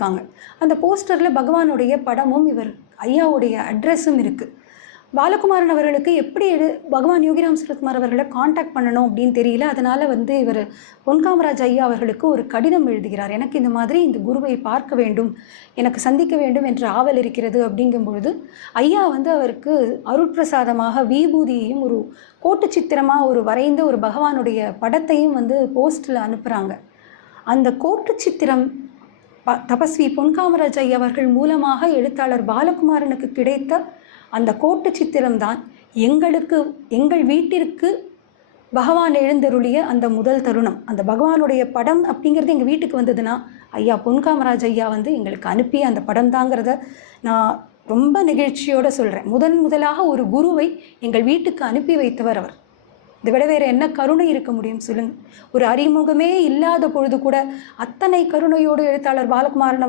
பண்ணியிருக்காங்க. அந்த போஸ்டரில் பகவானுடைய படமும் ஐயாவுடைய அட்ரஸும் இருக்குது. பாலகுமாரன் அவர்களுக்கு எப்படி பகவான் யோகிராம் சுரத்குமார் அவர்களை காண்டாக்ட் பண்ணணும் அப்படின்னு தெரியல. அதனால் இவர் பொன் காமராஜ் ஐயா அவர்களுக்கு ஒரு கடிதம் எழுதுகிறார். எனக்கு இந்த மாதிரி இந்த குருவை பார்க்க வேண்டும், எனக்கு சந்திக்க வேண்டும் என்ற ஆவல் இருக்கிறது அப்படிங்கும் பொழுது ஐயா அவருக்கு அருட்பிரசாதமாக விபூதியையும் ஒரு கோட்டு சித்திரமாக வரைந்த ஒரு பகவானுடைய படத்தையும் போஸ்டில் அனுப்புகிறாங்க. அந்த கோட்டு சித்திரம் தபஸ்வி பொன் காமராஜ் ஐயா அவர்கள் மூலமாக எழுத்தாளர் பாலகுமாரனுக்கு கிடைத்த அந்த கோட்டு சித்திரம்தான் எங்கள் வீட்டிற்கு பகவான் எழுந்தருளிய அந்த முதல் தருணம். அந்த பகவானுடைய படம் அப்படிங்கிறது எங்கள் வீட்டுக்கு வந்ததுன்னா ஐயா பொன் காமராஜ் ஐயா எங்களுக்கு அனுப்பிய அந்த படம் தாங்கிறத நான் ரொம்ப நெகிழ்ச்சியோடு சொல்கிறேன். முதலாக ஒரு குருவை எங்கள் வீட்டுக்கு அனுப்பி வைத்தவர் அவர். இதை விட வேறு என்ன கருணை இருக்க முடியும் சொல்லுங்கள்? ஒரு அறிமுகமே இல்லாத பொழுது கூட அத்தனை கருணையோடு எழுத்தாளர் பாலகுமாரன்